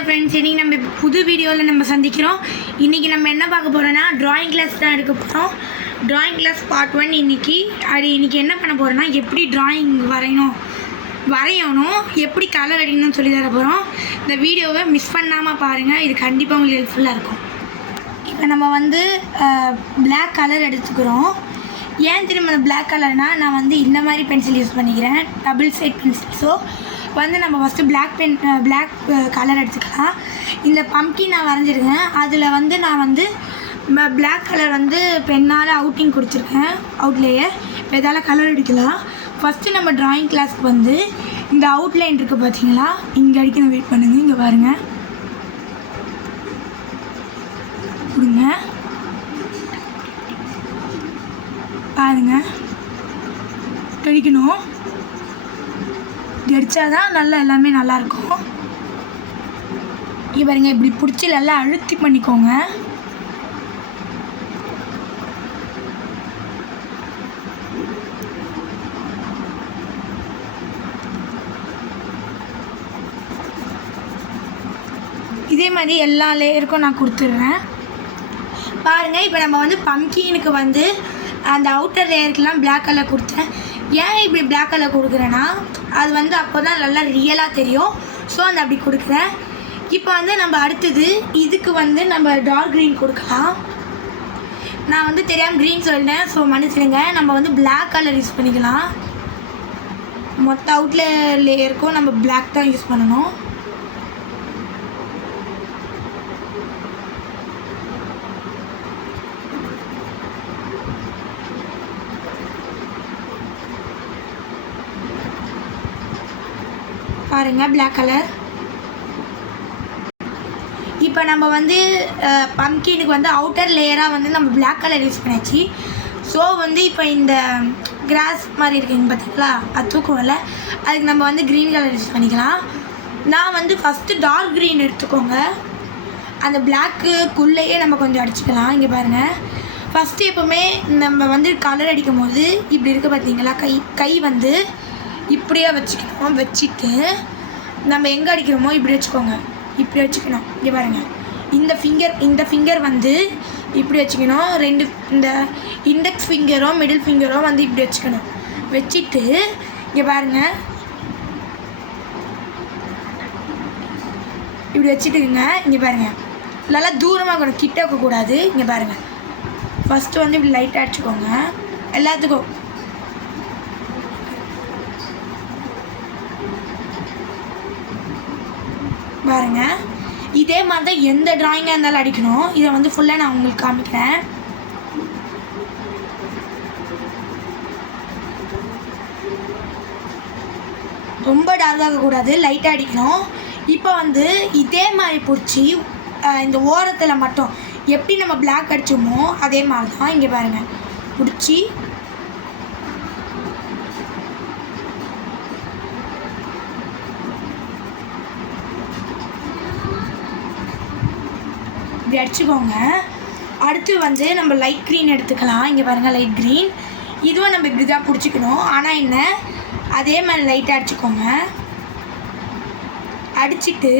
Hello friends, இன்றைக்கி நம்ம புது வீடியோவில் நம்ம சந்திக்கிறோம். இன்றைக்கி நம்ம என்ன பார்க்க போகிறோன்னா ட்ராயிங் கிளாஸ் தான் எடுக்க போகிறோம். ட்ராயிங் கிளாஸ் பார்ட் 1 இன்றைக்கி என்ன பண்ண போகிறோன்னா எப்படி ட்ராயிங் வரையணும், எப்படி கலர் அடிக்கணும்னு சொல்லி தர போகிறோம். இந்த வீடியோவை மிஸ் பண்ணாமல் பாருங்கள், இது கண்டிப்பாக உங்களுக்கு ஹெல்ப்ஃபுல்லாக இருக்கும். இப்போ நம்ம பிளாக் கலர் எடுத்துக்கிறோம். ஏன் திரும்ப அந்த பிளாக் கலர்னால் நான் இந்த மாதிரி பென்சில் யூஸ் பண்ணிக்கிறேன், டபுள் சைட் பென்சில். ஸோ நம்ம ஃபஸ்ட்டு பிளாக் கலர் எடுத்துக்கலாம். இந்த பம்ப்கின் நான் வரைஞ்சிருக்கேன். அதில் நான் பிளாக் கலர் பெண்ணால் அவுட்டிங் கொடுத்துருக்கேன், அவுட்லேயர். இப்போ இதால் கலர் அடிக்கலாம். ஃபஸ்ட்டு நம்ம ட்ராயிங் கிளாஸ்க்கு இந்த அவுட்லைன் இருக்குது பார்த்தீங்களா, இங்கே அடிக்கணும். வெயிட் பண்ணுங்கள், இங்கே பாருங்கள், கொடுங்க பாருங்கள், அடிக்கணும். அடித்தாதான் நல்லா எல்லாமே நல்லாயிருக்கும். இங்கே பாருங்க, இப்படி பிடிச்சி நல்லா அழுத்தி பண்ணிக்கோங்க. இதே மாதிரி எல்லா லேயருக்கும் நான் கொடுத்துட்றேன் பாருங்கள். இப்போ நம்ம பம்ப்கினுக்கு அந்த அவுட்டர் லேயருக்கெல்லாம் பிளாக் கலர் கொடுத்தேன். ஏன் இப்படி பிளாக் கலர் கொடுக்குறேன்னா அது அப்போ தான் நல்லா ரியலாக தெரியும். ஸோ அப்படி கொடுக்குறேன். இப்போ நம்ம அடுத்தது இதுக்கு நம்ம டார்க் க்ரீன் கொடுக்கலாம். நான் தெரியாமல் க்ரீன் சொல்லிட்டேன், ஸோ மன்னிச்சிடுங்க. நம்ம பிளாக் கலர் யூஸ் பண்ணிக்கலாம். மொத்த அவுட்லேயர் லேயருக்கும் நம்ம பிளாக் தான் யூஸ் பண்ணணும். பாருங்கள், பிளாக் கலர். இப்போ நம்ம பம்ப்கினுக்கு அவுட்டர் லேயராக நம்ம பிளாக் கலர் யூஸ் பண்ணியாச்சு. ஸோ இப்போ இந்த கிராஸ் மாதிரி இருக்குங்க பார்த்தீங்களா, அது தூக்கும்ல, அதுக்கு நம்ம க்ரீன் கலர் யூஸ் பண்ணிக்கலாம். நான் ஃபஸ்ட்டு டார்க் க்ரீன் எடுத்துக்கோங்க. அந்த பிளாக்குள்ளேயே நம்ம கொஞ்சம் அடிச்சுக்கலாம். இங்கே பாருங்கள், ஃபஸ்ட்டு எப்போவுமே நம்ம கலர் அடிக்கும் போது இப்படி இருக்குது பார்த்தீங்களா, கை இப்படியே வச்சுக்கணும். வச்சுட்டு நம்ம எங்கே அடிக்கிறோமோ இப்படி வச்சுக்கோங்க, இப்படி வச்சுக்கணும். இங்கே பாருங்கள், இந்த ஃபிங்கர் இப்படி வச்சுக்கணும். இந்த இண்டெக்ஸ் ஃபிங்கரோ மிடில் ஃபிங்கரோ இப்படி வச்சுக்கணும். வச்சுட்டு இங்கே பாருங்கள், இப்படி வச்சுட்டுங்க. இங்கே பாருங்கள், நல்லா தூரமாக இருக்கணும், கிட்ட வைக்கக்கூடாது. இங்கே பாருங்கள், ஃபஸ்ட்டு இப்படி லைட்டாக அடிச்சுக்கோங்க எல்லாத்துக்கும். பாருங்க, இதே மாதிரி தான் எந்த ட்ராயிங்காக இருந்தாலும் அடிக்கணும். இதை ஃபுல்லாக நான் உங்களுக்கு காமிக்கிறேன். ரொம்ப டார்க்காக கூடாது, லைட்டாக அடிக்கணும். இப்போ இதே மாதிரி பிடிச்சி இந்த ஓரத்தில் மட்டும் எப்படி நம்ம பிளாக் அடிச்சோமோ அதே மாதிரி தான். இங்கே பாருங்கள், பிடிச்சி இப்படி அடிச்சுக்கோங்க. அடுத்து நம்ம லைட் க்ரீன் எடுத்துக்கலாம். இங்கே பாருங்கள், லைட் க்ரீன். இதுவும் நம்ம இப்படி தான் பிடிச்சிக்கணும். ஆனால் என்ன, அதே மாதிரி லைட்டாக அடிச்சுக்கோங்க. அடிச்சுட்டு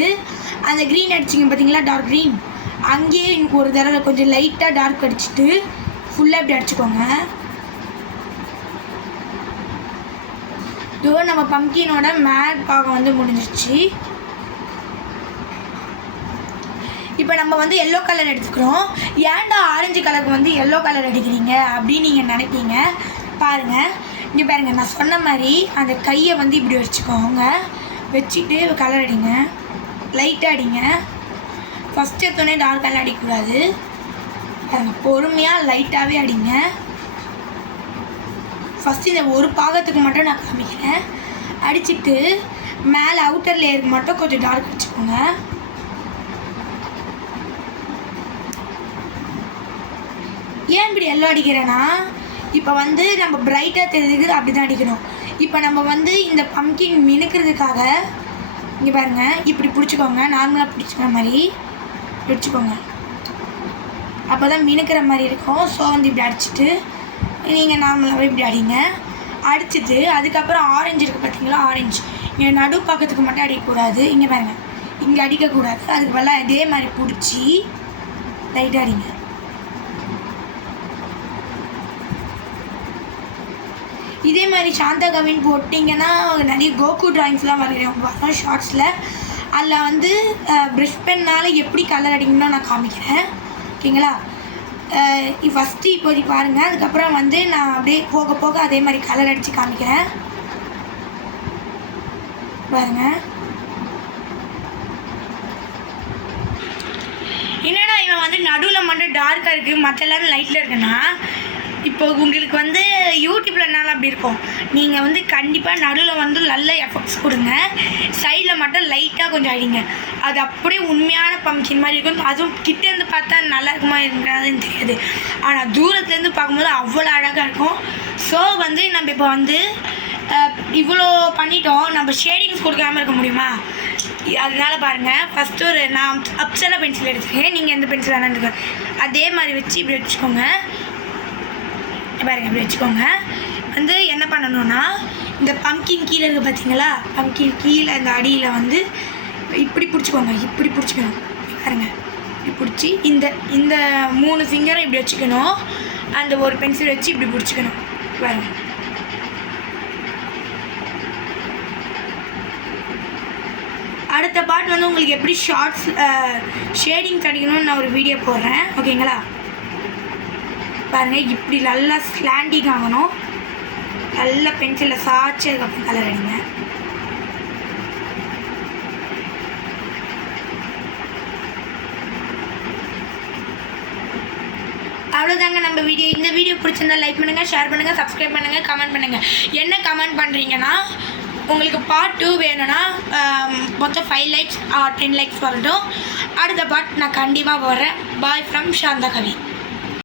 அந்த க்ரீன் அடிச்சிங்க பார்த்தீங்களா, டார்க் க்ரீன், அங்கேயே ஒரு தடவை கொஞ்சம் லைட்டாக டார்க் அடிச்சுட்டு ஃபுல்லாக இப்படி அடிச்சுக்கோங்க. இதோ நம்ம பம்ப்கினோட மேட் பாகம் முடிஞ்சிருச்சு. இப்போ நம்ம எல்லோ கலர் எடுத்துக்கிறோம். ஏன்டா ஆரஞ்சு கலருக்கு எல்லோ கலர் அடிக்கிறீங்க அப்படின்னு நீங்கள் நினைப்பீங்க. பாருங்கள், இங்கே பாருங்கள், நான் சொன்ன மாதிரி அந்த கையை இப்படி வச்சுக்கோங்க. வச்சுட்டு கலர் அடிங்க, லைட்டாக அடிங்க. ஃபஸ்ட்டு எடுத்தோடனே டார்க் கலர் அடிக்கக்கூடாது. பாருங்கள், பொறுமையாக லைட்டாகவே அடிங்க. ஃபஸ்ட்டு இந்த ஒரு பாகத்துக்கு மட்டும் நான் காமிக்கிறேன். அடிச்சுட்டு மேலே அவுட்டர் லேயருக்கு மட்டும் கொஞ்சம் டார்க் அடிச்சுக்கோங்க. ஏன் இப்படி எல்லோ அடிக்கிறேன்னா, இப்போ நம்ம பிரைட்டாக தெரியுது, அப்படி தான் அடிக்கணும். இப்போ நம்ம இந்த பம்ப்கின் மினுக்கிறதுக்காக இங்கே பாருங்கள், இப்படி பிடிச்சிக்கோங்க. நார்மலாக பிடிச்சிக்கிற மாதிரி பிடிச்சிக்கோங்க, அப்போ தான் மினுக்கிற மாதிரி இருக்கும். ஸோ இப்படி அடிச்சுட்டு நீங்கள் நார்மலாகவே இப்படி அடிங்க. அடிச்சுட்டு அதுக்கப்புறம் ஆரஞ்சு இருக்குது பார்த்தீங்களா, ஆரஞ்சு இங்கே நடு பக்கத்துக்கு மட்டும் அடிக்கக்கூடாது. இங்கே பாருங்கள், இங்கே அடிக்கக்கூடாது. அதுக்கு பதிலாக இதே மாதிரி பிடிச்சி லைட்டாக அடிங்க. இதே மாதிரி சாந்தா கவின் போட்டிங்கன்னா நிறைய கோகு ட்ராயிங்ஸ்லாம் வரும் ஷார்ட்ஸில். அதில் வந்து ப்ரஷ் பென்னால் எப்படி கலர் அடிக்கணும்னு நான் காமிக்கிறேன். ஓகேங்களா? ஃபஸ்ட்டு இப்போதைக்கு பாருங்கள். அதுக்கப்புறம் வந்து நான் அப்படியே போக போக அதே மாதிரி கலர் அடித்து காமிக்கிறேன். பாருங்கள். என்னடா இவன் வந்து நடுவில் மட்டும் டார்க்காக இருக்குது, மற்ற எல்லாரும் லைட்டில் இருக்குன்னா, இப்போ உங்களுக்கு வந்து யூடியூப்பில் என்னால் அப்படி இருக்கும். நீங்கள் வந்து கண்டிப்பாக நடுவில் வந்து நல்ல எஃபெக்ட்ஸ் கொடுங்க, சைடில் மட்டும் லைட்டாக கொஞ்சம் அடிங்க. அது அப்படியே உண்மையான பம்கின் மாதிரி இருக்கும். அதுவும் கிட்டேருந்து பார்த்தா நல்லா இருக்குமா இருக்காதுன்னு தெரியாது, ஆனால் தூரத்துலேருந்து பார்க்கும்போது அவ்வளோ அழகாக இருக்கும். ஸோ வந்து நம்ம இப்போ வந்து இவ்வளோ பண்ணிட்டோம், நம்ம ஷேடிங்ஸ் கொடுக்காமல் இருக்க முடியுமா? அதனால பாருங்கள், ஃபஸ்ட்டு ஒரு நான் அப்சரா பென்சில் எடுத்துக்கேன். நீங்கள் எந்த பென்சில் வேணாலும் எடுக்க அதே மாதிரி வச்சு இப்படி வச்சுக்கோங்க. பாருங்கள், இப்படி வச்சுக்கோங்க. வந்து என்ன பண்ணணும்னா, இந்த பம்கின் கீழே இருக்குது பார்த்தீங்களா, பம்கின் கீழே இந்த அடியில் வந்து இப்படி பிடிச்சிக்கோங்க. இப்படி பிடிச்சிக்கணும். பாருங்கள், இப்படி பிடிச்சி இந்த 3 ஃபிங்கரும் இப்படி வச்சுக்கணும். அந்த ஒரு பென்சில் வச்சு இப்படி பிடிச்சிக்கணும். பாருங்கள். அடுத்த பார்ட் வந்து உங்களுக்கு எப்படி ஷார்ட்ஸ் ஷேடிங் கிடைக்கணும்னு நான் ஒரு வீடியோ போடுறேன். ஓகேங்களா? பாருங்கள், இப்படி நல்லா ஸ்லாண்டிங் ஆகணும். நல்லா பென்சிலில் சாய்ச்சி அதுக்கப்புறம் கலர் அடிங்க. அவ்வளோதாங்க நம்ம வீடியோ. இந்த வீடியோ பிடிச்சிருந்தா லைக் பண்ணுங்கள், ஷேர் பண்ணுங்கள், சப்ஸ்கிரைப் பண்ணுங்கள், கமெண்ட் பண்ணுங்கள். என்ன கமெண்ட் பண்ணுறீங்கன்னா, உங்களுக்கு பார்ட் 2 வேணும்னா மொத்தம் 5 லைக்ஸ் ஆர் 10 லைக்ஸ் வரட்டும். அடுத்த பார்ட் நான் கண்டிப்பாக போடுறேன். Bye from Shantha Kavi.